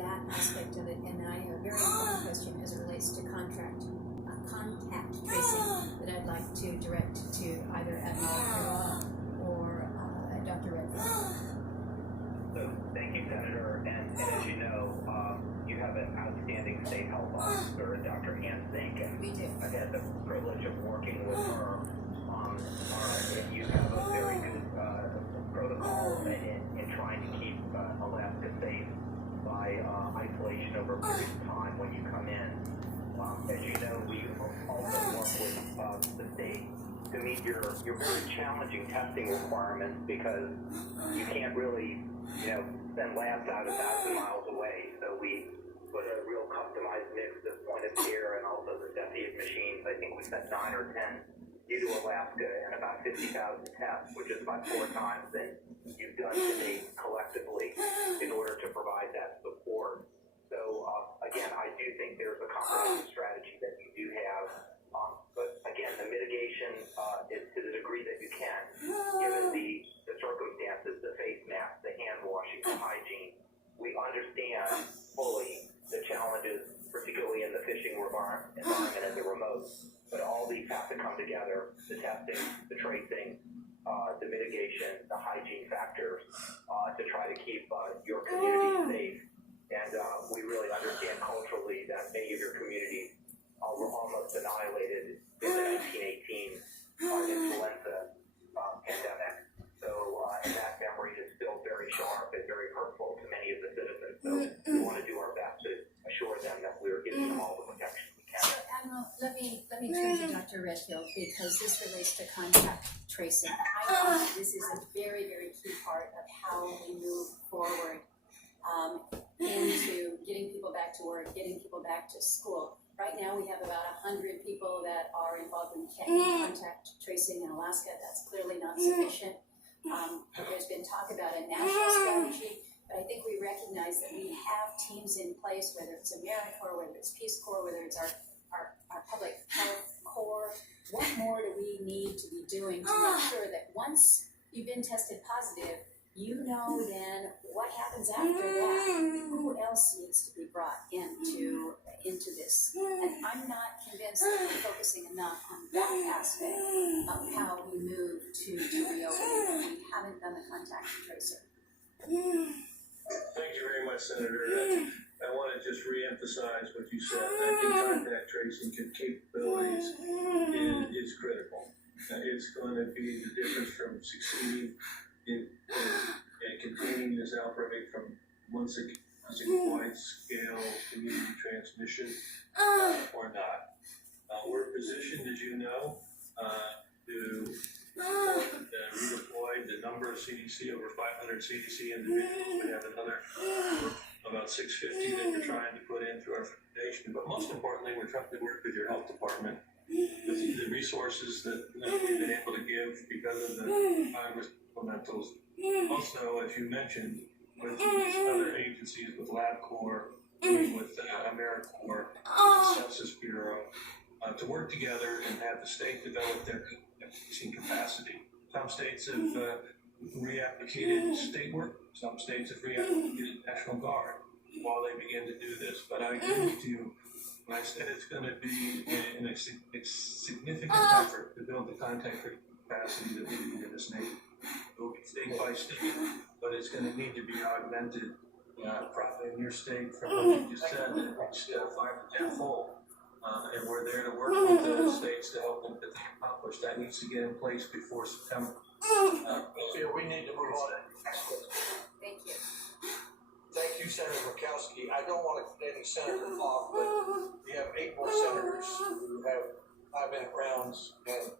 that aspect of it, and then I have a very important question as it relates to contact tracing that I'd like to direct to either Admiral or Dr. Redfield. So thank you, Senator. And as you know, you have an outstanding state health officer, Dr. Hansink, and We do. I've had the privilege of working with her. And you have a very good protocol in trying to keep Alaska safe by isolation over a period of time when you come in. As you know, we also work with the state to meet your very challenging testing requirements, because you can't really, send labs out 1,000 miles away. So we put a real customized mix of point of care and also the Cepheid machines. I think we sent 9 or 10 into Alaska and about 50,000 tests, which is about 4 times than you've done to date collectively in order to provide that support. So again, I do think there's a comprehensive strategy that you do have. But again, the mitigation is to the degree that you can, given the circumstances, the face mask, the hand washing, the hygiene. We understand fully the challenges, particularly in the fishing environment and the remote. But all these have to come together: the testing, the tracing, the mitigation, the hygiene factors, to try to keep your community safe. And we really understand culturally that many of your communities were almost annihilated in the 1918 influenza pandemic. So, and that memory is still very sharp and very hurtful to many of the citizens. So we want to do our best to assure them that we're giving them all the protection we can. So, Admiral, let me turn to Dr. Redfield, because this relates to contact tracing. I think this is a very, very key part of how we move forward into getting people back to work, getting people back to school. Right now, we have about 100 people that are involved in contact tracing in Alaska. That's clearly not sufficient. There's been talk about a national strategy, but I think we recognize that we have teams in place, whether it's AmeriCorps, whether it's Peace Corps, whether it's our public health corps. What more do we need to be doing to make sure that once you've been tested positive, you know then what happens after that? Who else needs to be brought into this? And I'm not convinced that we're focusing enough on that aspect of how we move to reopening. We haven't done the contact tracer. Thank you very much, Senator. I want to just re-emphasize what you said. I think contact tracing capabilities is critical. It's going to be the difference from succeeding in containing this outbreak from once again wide-scale community transmission or not. We're positioned, as you know, to redeploy the number of CDC, over 500 CDC individuals. We have another about 650 that we're trying to put in through our foundation. But most importantly, we're trying to work with your health department, with the resources that we've been able to give because of the Congress supplementals. Also, as you mentioned, with these other agencies, with LabCorp, with AmeriCorps, the Census Bureau, to work together and have the state develop their tracing capacity. Some states have reapplicated state work. Some states have reapplicated National Guard while they begin to do this. But I agree with you when I said it's going to be a significant effort to build the contact capacity that we need in this nation. It will be state by state, but it's going to need to be augmented, probably in your state, from what you just said, at least 5 to 10 fold. And we're there to work with the states to help them to accomplish. That needs to get in place before September. We need to move on. Thank you. Thank you, Senator Murkowski. I don't want to cut any senators off, but we have 8 more senators who have 5-minute rounds, and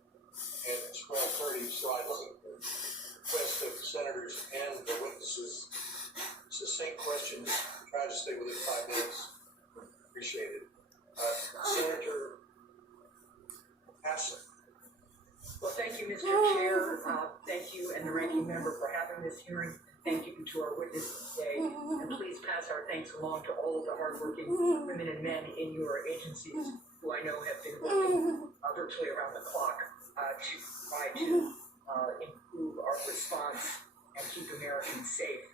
it's 12:30, so I'd like to request of the senators and the witnesses succinct questions. Try to stay within 5 minutes. Appreciate it. Senator Haslett. Well, thank you, Mr. Chair. Thank you and the ranking member for having this hearing. Thank you to our witnesses today. And please pass our thanks along to all of the hardworking women and men in your agencies who I know have been working virtually around the clock to try to improve our response and keep Americans safe.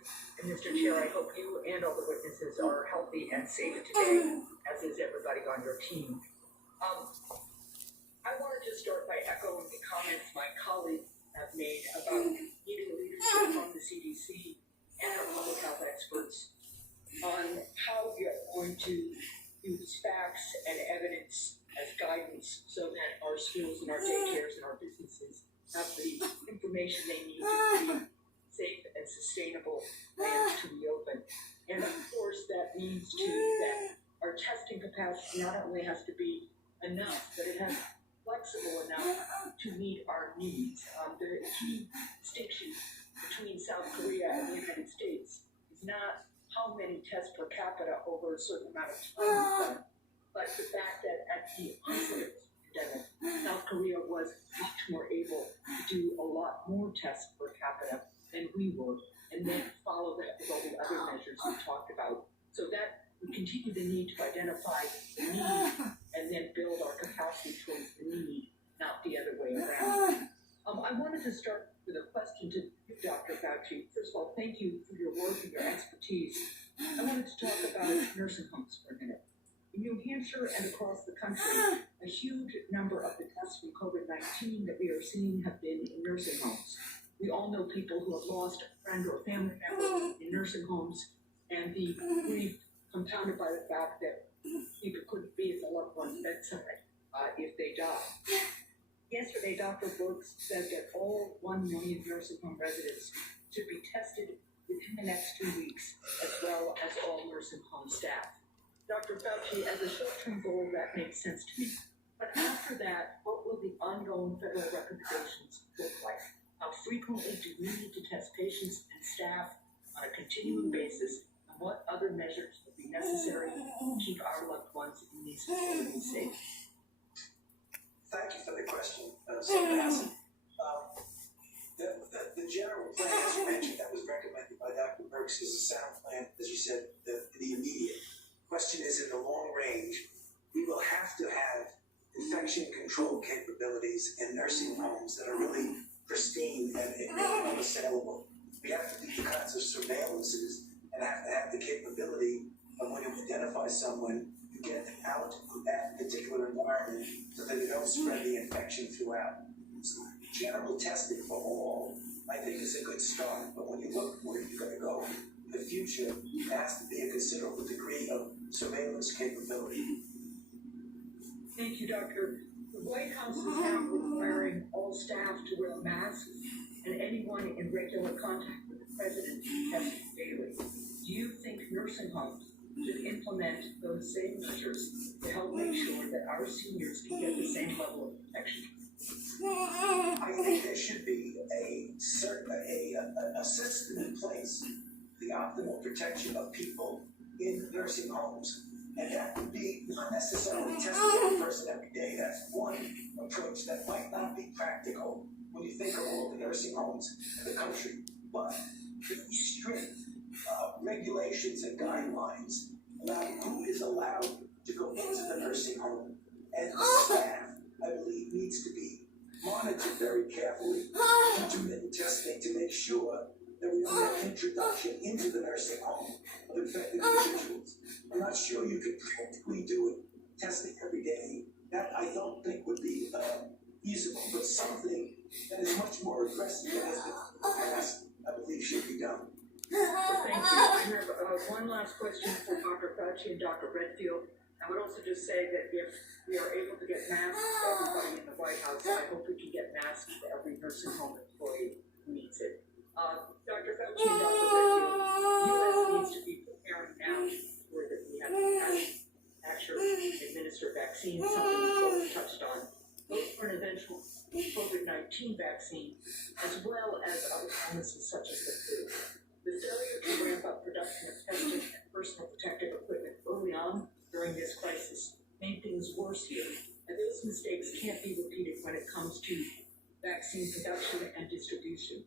And Mr. Chair, I hope you and all the witnesses are healthy and safe today, as is everybody on your team. I wanted to start by echoing the comments my colleagues have made about needing leadership from the CDC and our public health experts on how we are going to use facts and evidence as guidance so that our schools and our daycares and our businesses have the information they need to be safe and sustainable plans to reopen. And of course, that means that our testing capacity not only has to be enough, but it has to be flexible enough to meet our needs. The key distinction between South Korea and the United States is not how many tests per capita over a certain amount of time, but the fact that at the onset of the pandemic, South Korea was much more able to do a lot more tests per capita than we were, and then follow that with all the other measures we talked about. So that we continue the need to identify the need and then build our capacity towards the need, not the other way around. I wanted to start with a question to you, Dr. Fauci. First of all, thank you for your work and your expertise. I wanted to talk about nursing homes for a minute. In New Hampshire and across the country, a huge number of the tests from COVID-19 that we are seeing have been in nursing homes. We all know people who have lost a friend or a family member in nursing homes, and the grief compounded by the fact that people couldn't be at the loved one's bedside if they died. Yesterday, Dr. Brooks said that all 1 million nursing home residents should be tested within the next 2 weeks, as well as all nursing home staff. Dr. Fauci, as a short-term goal, that makes sense to me. But after that, what will the ongoing federal recommendations look like? How frequently do we need to test patients and staff on a continuing basis, and what other measures will be necessary to keep our loved ones in these facilities safe? Thank you for the question, Senator Hassan. The general plan, as you mentioned, that was recommended by Dr. Birx is a sound plan, as you said, the immediate. Question is, in the long range, we will have to have infection control capabilities in nursing homes that are really pristine and really unassailable. We have to do the kinds of surveillances and have to have the capability of when you identify someone, you get them out of that particular environment so that they don't spread the infection throughout. So general testing for all, I think, is a good start. But when you look where you're going to go in the future, there has to be a considerable degree of surveillance capability. Thank you, Doctor. The White House is now requiring all staff to wear masks and anyone in regular contact with the president to test daily. Do you think nursing homes should implement those same measures to help make sure that our seniors can get the same level of protection? I think there should be a system in place for the optimal protection of people in nursing homes. And that would be not necessarily testing every person every day. That's one approach that might not be practical when you think of all the nursing homes in the country. But if we strict regulations and guidelines about who is allowed to go into the nursing home, and the staff, I believe, needs to be monitored very carefully, intermittent testing to make sure that we don't have introduction into the nursing home of infected individuals. I'm not sure you could practically do it, testing every day. That I don't think would be feasible, but something that is much more aggressive than has been in the past, I believe, should be done. Well, thank you. I have one last question for Dr. Fauci and Dr. Redfield. I would also just say that if we are able to get masks for everybody in the White House, I hope we can get masks for every nursing home employee who needs it. Dr. Fauci and Dr. Redfield, the U.S. needs to be preparing now to ensure that we have manufacture and administer vaccines, something we both touched on, both for an eventual COVID-19 vaccine, as well as other illnesses such as the flu. The failure to ramp up production of testing and personal protective equipment early on during this crisis made things worse here, and those mistakes can't be repeated when it comes to vaccine production and distribution.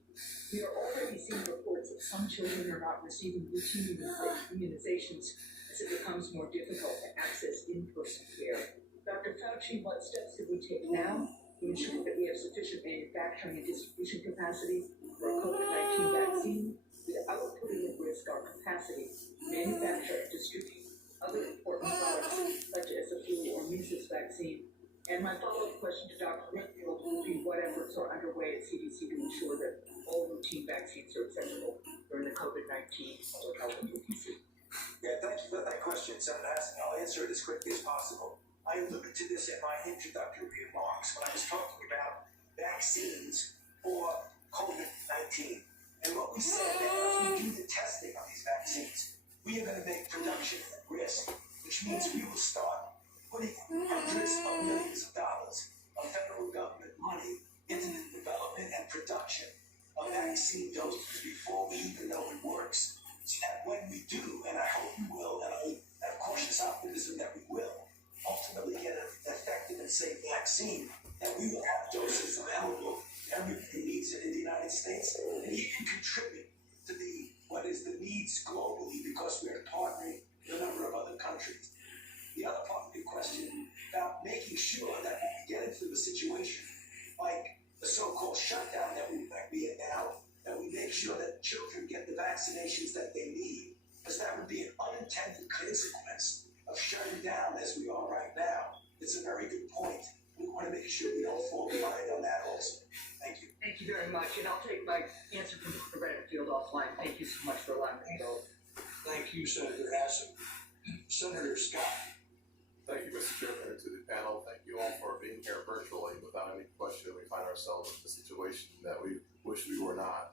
We are already seeing reports that some children are not receiving routine immunizations as it becomes more difficult to access in-person care. Dr. Fauci, what steps do we take now to ensure that we have sufficient manufacturing and distribution capacity for a COVID-19 vaccine, without putting at risk our capacity to manufacture and distribute other important products such as the flu or measles vaccine. And my follow-up question to Dr. Whitfield will be what efforts are underway at CDC to ensure that all routine vaccines are accessible during the COVID-19 public health emergency. Yeah, thank you for that question, Senator Hassan. I'll answer it as quickly as possible. I alluded to this in my introductory remarks when I was talking about vaccines for COVID-19. And what we said that as we do the testing of these vaccines, we are going to make production at risk, which means we will start putting hundreds of millions of dollars of federal government money into the development and production of vaccine doses before we even know it works. So that when we do, and I hope we will, and I have cautious optimism that we will, ultimately get an effective and safe vaccine, that we will have doses available to everybody who needs it in the United States, and you can contribute to what is the needs globally because we're partnering with a number of other countries. The other part of your question about making sure that when we get into a situation like the so-called shutdown that we might be in now, that we make sure that children get the vaccinations that they need, because that would be an unintended consequence of shutting down as we are right now. It's a very good point. We want to make sure we don't fall behind on that also. Thank you. Thank you very much, and I'll take my answer from Dr. Redfield offline. Thank you so much for allowing me to go. Thank you, Senator Hassan. Senator Scott. Thank you, Mr. Chairman, and to the panel. Thank you all for being here virtually. Without any question, we find ourselves in a situation that we wish we were not.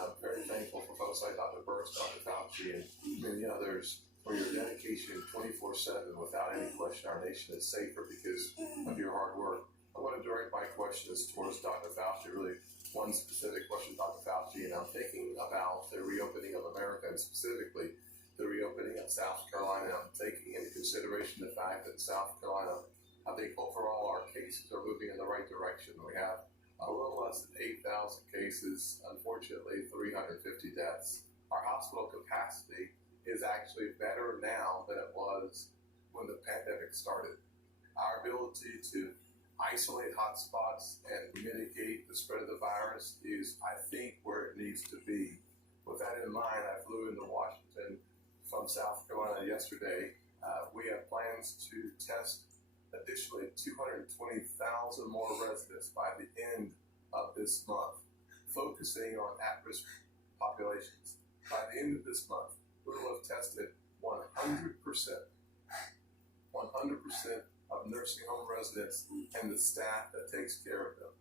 I'm very thankful for folks like Dr. Burks, Dr. Fauci, and many others for your dedication 24/7. Without any question, our nation is safer because of your hard work. I want to direct my questions towards Dr. Fauci, really one specific question, Dr. Fauci, and I'm thinking about the reopening of America and specifically the reopening of South Carolina. I'm taking into consideration the fact that South Carolina, I think overall our cases are moving in the right direction. We have a little less than 8,000 cases, unfortunately 350 deaths. Our hospital capacity is actually better now than it was when the pandemic started. Our ability to isolate hotspots and mitigate the spread of the virus is, I think, where it needs to be. With that in mind, I flew into Washington from South Carolina yesterday. We have plans to test additionally 220,000 more residents by the end of this month, focusing on at-risk populations. By the end of this month, we will have tested 100% of nursing home residents and the staff that takes care of them.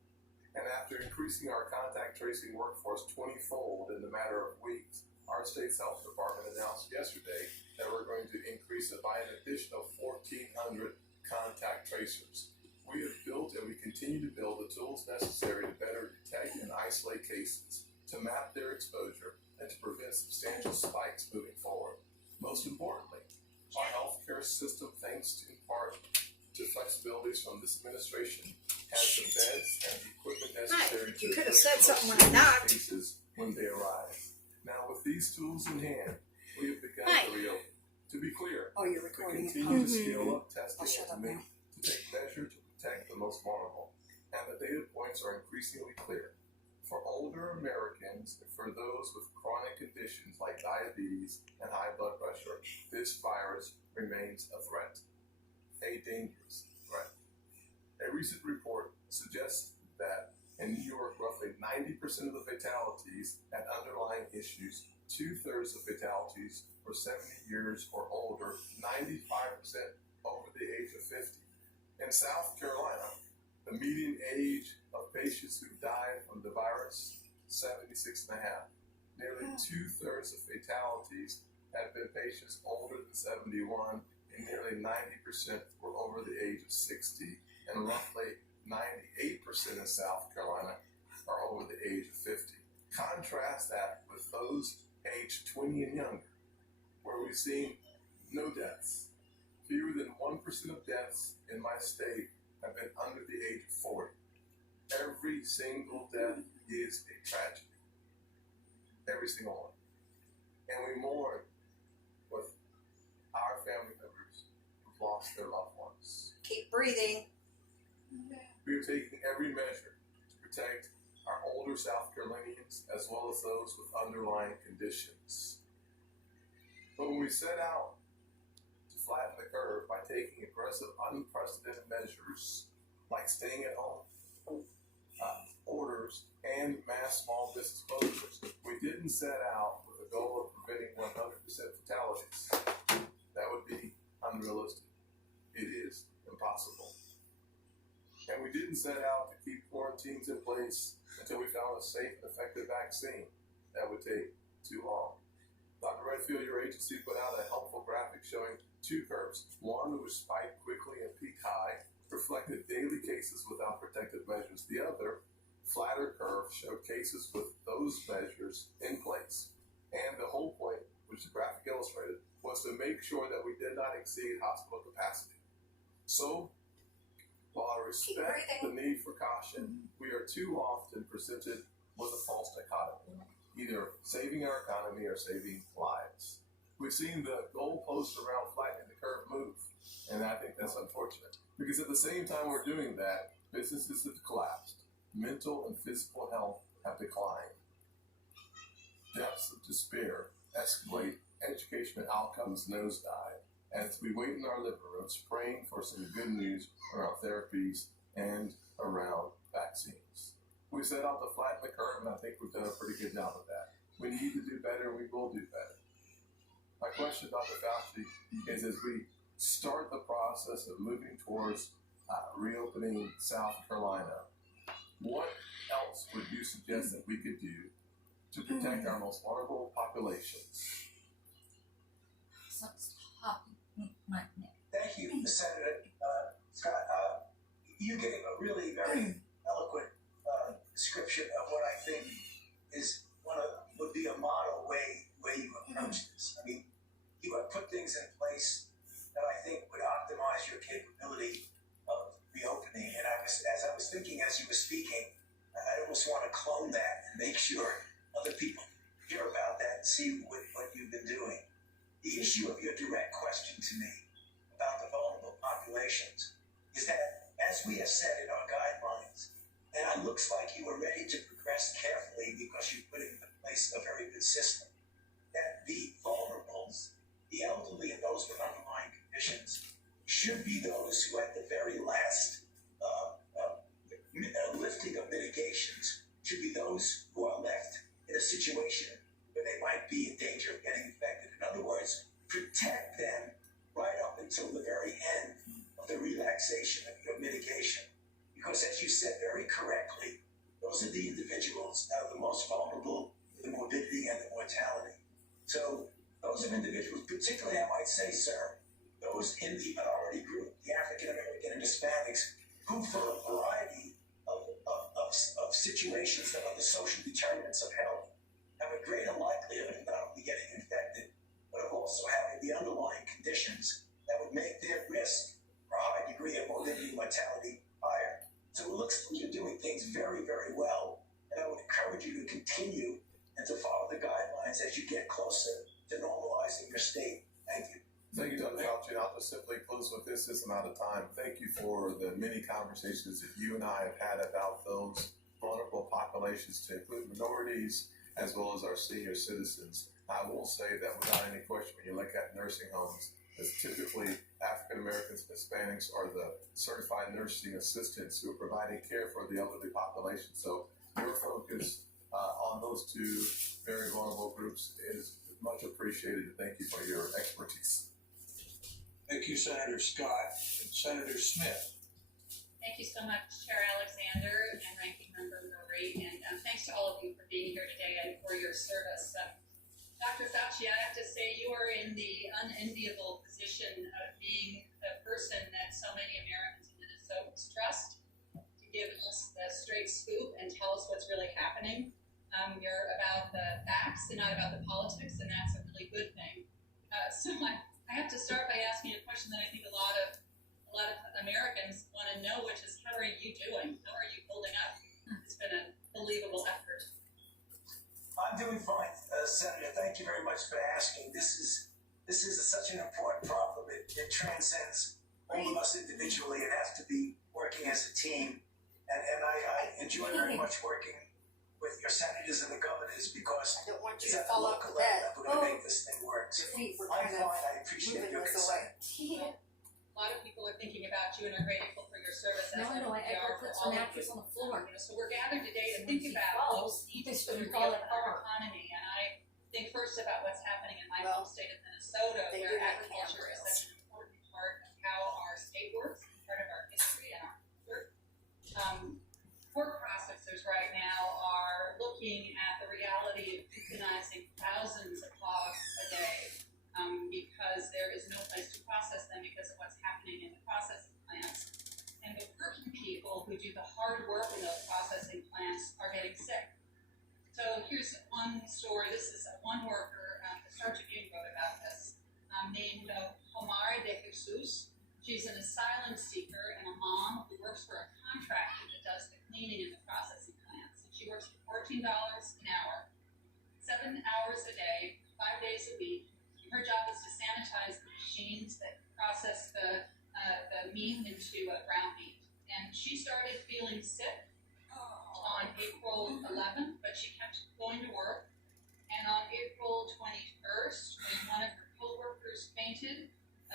And after increasing our contact tracing workforce 20-fold in the matter of weeks, our state's health department announced yesterday that we're going to increase it by an additional 1,400 contact tracers. We have built and we continue to build the tools necessary to better detect and isolate cases, to map their exposure, and to prevent substantial spikes moving forward. Most importantly, our healthcare system, thanks in part to flexibilities from this administration, has the beds and the equipment necessary You to could have address said the something most when I serious knocked. cases when they arise. Now, with these tools in hand, we have begun Hi. to reopen. To be clear, Oh, you're we recording it. continue to scale up testing I'll shut and up to now. take measure to protect the most vulnerable. And the data points are increasingly clear. For older Americans and for those with chronic conditions like diabetes and high blood pressure, this virus remains a threat, a dangerous threat. A recent report suggests that in New York, roughly 90% of the fatalities had underlying issues. 2/3 of fatalities were 70 years or older, 95% over the age of 50. In South Carolina, the median age of patients who died from the virus, 76 and a half. Nearly 2/3 of fatalities have been patients older than 71, and nearly 90% were over the age of 60, and roughly 98% in South Carolina are over the age of 50. Contrast that with those aged 20 and younger, where we've seen no deaths. Fewer than 1% of deaths in my state have been under the age of 40. Every single death is a tragedy. Every single one. And we mourn with our family members who've lost their loved ones. Keep breathing. We are taking every measure to protect our older older South Carolinians as well as those with underlying conditions. But when we set out to flatten the curve by taking aggressive, unprecedented measures like staying at home, orders, and mass small business closures, we didn't set out with the goal of preventing 100% fatalities. That would be unrealistic. It is impossible. And we didn't set out to keep quarantines in place until we found a safe and effective vaccine. That would take too long. Dr. Redfield, your agency put out a helpful graphic showing two curves. One, which spiked quickly and peaked high, reflected daily cases without protective measures. The other, flatter curve, showed cases with those measures in place. And the whole point, which the graphic illustrated, was to make sure that we did not exceed hospital capacity. So, while I respect the need for caution, we are too often presented with a false dichotomy, either saving our economy or saving lives. We've seen the goalposts around flattening the curve move, and I think that's unfortunate. Because at the same time we're doing that, businesses have collapsed. Mental and physical health have declined. Depths of despair escalate, education and outcomes nosedive, as we wait in our living rooms praying for some good news around therapies and around vaccines. We set out to flatten the curve, and I think we've done a pretty good job of that. We need to do better, and we will do better. My question, Dr. Fauci, is as we start the process of moving towards reopening South Carolina, what else would you suggest that we could do to protect our most vulnerable populations? Thank you, Senator Scott. You gave a really very eloquent description of what I think is would be a model way you approach this. I mean, you have put things in place that I think would optimize your capability of reopening. And as I was thinking as you were speaking, I almost want to clone that and make sure other people hear about that and see what you've been doing. The issue of your direct question to me about the vulnerable populations is that, as we have said in our guidelines, and it looks like you were ready to progress carefully because you put in place a very good system, that the vulnerables, the elderly and those with underlying conditions, should be those who at the very last lifting of mitigations should be those who are left in a situation where they might be in danger of getting infected. In other words, protect them right up until the very end of the relaxation of your mitigation. Because as you said very correctly, those are the individuals that are the most vulnerable to the morbidity and the mortality. So those are individuals, particularly I might say, sir, those in the minority group, the African American and Hispanics, who for a variety of situations that are the social determinants of health have a greater likelihood of not only getting infected, but of also having the underlying conditions that would make their risk for a high degree of morbidity and mortality higher. So it looks like you're doing things very, very well, and I would encourage you to continue and to follow the guidelines as you get closer to normalizing your state. Thank you. Thank you, Dr. Fauci. I'll just simply close with this I'm out of time. Thank you for the many conversations that you and I have had about those vulnerable populations, to include minorities as well as our senior citizens. I will say that without any question, when you look at nursing homes, it's typically African Americans and Hispanics are the certified nursing assistants who are providing care for the elderly population. So your focus on those two very vulnerable groups is much appreciated. Thank you for your expertise. Thank you, Senator Scott. And Senator Smith. Thank you so much, Chair Alexander and Ranking Member Murray, and thanks to all of you for being here today and for your service. Dr. Fauci, I have to say you are in the unenviable position of being the person that so many Americans and Minnesotans trust to give us the straight scoop and tell us what's really happening. You're about the facts and not about the politics, and that's a really good thing. So I have to start by asking a question that I think a lot of Americans want to know, which is, how are you doing? How are you holding up? It's been a believable effort. I'm doing fine, Senator. Thank you very much for asking. This is such an important problem. It transcends all of us individually. It has to be working as a team, and I enjoy very much working with your senators and the governors, because I don't want you it's to at the fall off local the level bed. that we're gonna make this thing work. So Your feet were I'm kind fine, of I appreciate moving your this concern. away. A lot of people are thinking about you and are grateful for your service as No, a no, I PR put for some all of mattress you. on the floor. So we're gathered today to When think she about falls, what we this need to would fall reopen our apart. economy. And I think first about what's happening in my Well, home state of Minnesota, they where do have agriculture is handrails. such an important part of how our state works, part of our history and our culture. Pork processors right now are looking at the reality of euthanizing thousands of hogs a day because there is no place to process them because of what's happening in the processing plants. And the working people who do the hard work in those processing plants are getting sick. So here's one story. This is one worker, the Star Tribune wrote about this, named Homar de Jesus. She's an asylum seeker and a mom who works for a contractor that does the cleaning in the processing plants. And she works for $14 an hour, 7 hours a day, 5 days a week. Her job is to sanitize the machines that process the meat into ground meat. And she started feeling sick on April 11th, but she kept going to work. And on April 21st, when one of her coworkers fainted,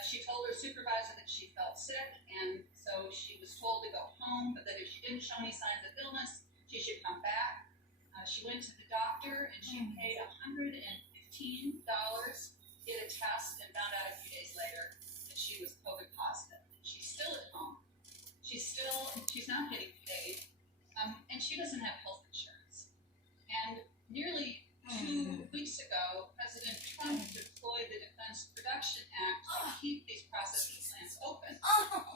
she told her supervisor that she felt sick, and so she was told to go home, but that if she didn't show any signs of illness, she should come back. She went to the doctor, and she paid $115, did a test, and found out a few days later that she was COVID positive. She's still at home. She's not getting paid, and she doesn't have health insurance. And nearly 2 weeks ago, President Trump deployed the Defense Production Act to keep these processing plants open.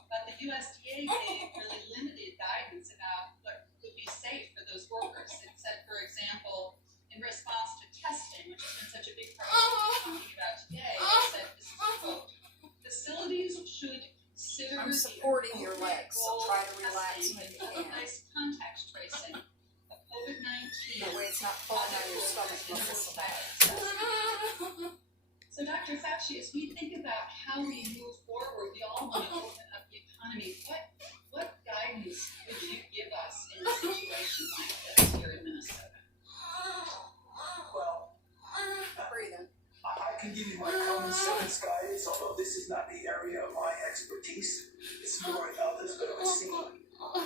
But the USDA gave really limited guidance about what would be safe for those workers. It said, for example, in response to testing, which has been such a big part of what we're talking about today, it said, this is a quote, facilities should consider I'm supporting your legs, so try to relax testing when and you can. place contact tracing of COVID-19. That way it's not falling on your stomach muscles. So Dr. Fauci, as we think about how we move forward, we all want to open up the economy. What guidance would you give us in a situation like this here in Minnesota? Well, Breathing. I can give you my common sense guidance, although this is not the area of my expertise. It's more in others, but it would seem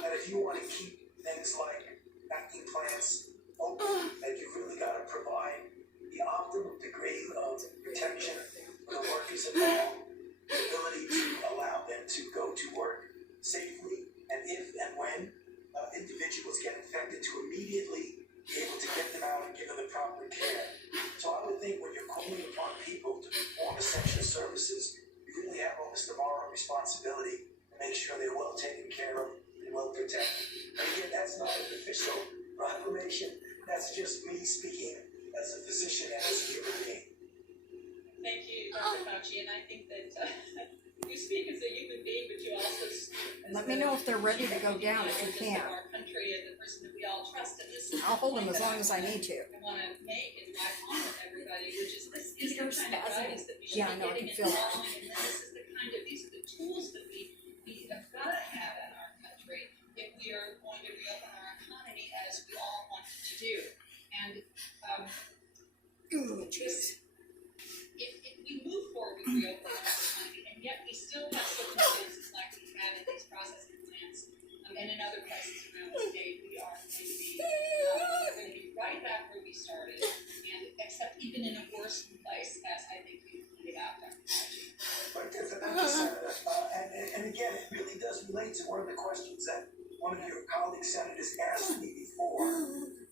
that if you want to keep things like packing plants open, that you've really got to provide the optimum degree of protection for the workers involved, the ability to allow them to go to work safely, and if and when individuals get infected, to immediately be able to get them out and give them the proper care. So I would think when you're calling upon people to perform essential services, you really have almost a moral responsibility to make sure they're well taken care of and well protected. And again, that's not an official proclamation. That's just me speaking as a physician and as a human being. Thank you, Dr. Fauci, and I think that you speak as a human being, but you also speak as Let me know if they're ready to go down if you can. Of our country and the person that we all trust. And this is I'll hold them the as point long as I need to. I want to make and drive home with everybody, which is this is the Peter kind of spasms. guidance that we should Yeah, I be know, I getting can feel and that. following, and this is the kind of these are the tools that we have got to have in our country if we are going to reopen our economy as we all want to do. And Ooh, jeez. if we move forward with reopening our economy, and yet we still have circumstances like we have in these processing plants and in other places around the state, we are going to be right back where we started, and except even in a worse place, as I think you pointed out, Dr. Fauci. But thank you, Senator. And again, it really does relate to one of the questions that one of your colleague senators asked me before.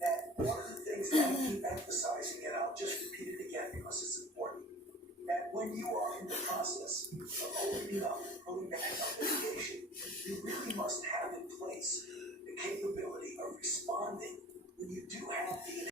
That one of the things that I keep emphasizing, and I'll just repeat it again because it's important, that when you are in the process of opening up and pulling back on litigation, you really must have in place the capability of responding when you do have the